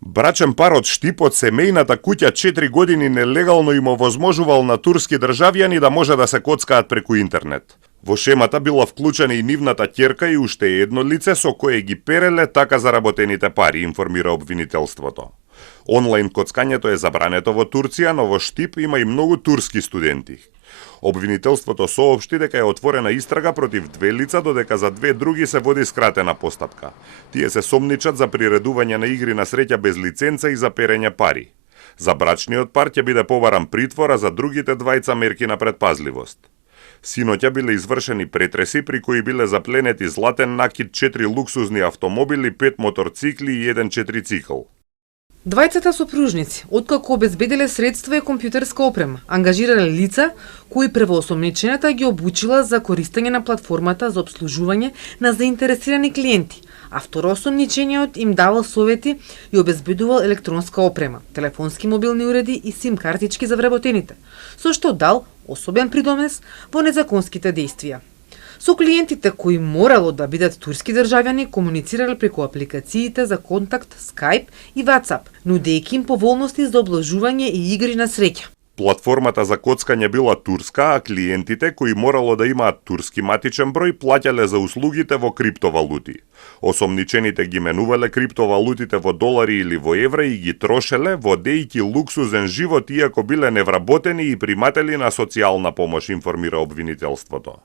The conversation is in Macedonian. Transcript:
Брачен пар од Штип од семејната куќа 4 години нелегално им овозможувал на турски државјани да може да се коцкаат преку интернет. Во шемата била вклучена и нивната ќерка и уште едно лице со кое ги переле така заработените пари, информира обвинителството. Онлайн коцкањето е забрането во Турција, но во Штип има и многу турски студенти. Обвинителството соопшти дека е отворена истрага против 2 лица, додека за 2 други се води скратена постапка. Тие се сомничат за приредување на игри на среќа без лиценца и за перење пари. За брачниот пар ќе биде побаран притвор, а за другите двајца мерки на предпазливост. Синоќа биле извршени претреси при кои биле запленети златен накид, 4 луксузни автомобили, 5 моторцикли и 1 четирицикл. Двајцата сопружници, откако обезбеделе средства и компјутерска опрема, ангажирале лица кои првоосомничената ги обучила за користење на платформата за обслужување на заинтересирани клиенти, а второосомничениот им давал совети и обезбедувал електронска опрема, телефонски мобилни уреди и сим картички за вработените, со што дал особен придонес во незаконските дејствија. Со клиентите кои морало да бидат турски државјани комуницирале преку апликациите за контакт Skype и WhatsApp, нудејќи им поволности за обложување и игри на среќа. Платформата за коцкање била турска, а клиентите кои морало да имаат турски матичен број плаќале за услугите во криптовалути. Осомничените ги менувале криптовалутите во долари или во евра и ги трошеле, водејќи луксузен живот иако биле невработени и приматели на социјална помош, информира обвинителството.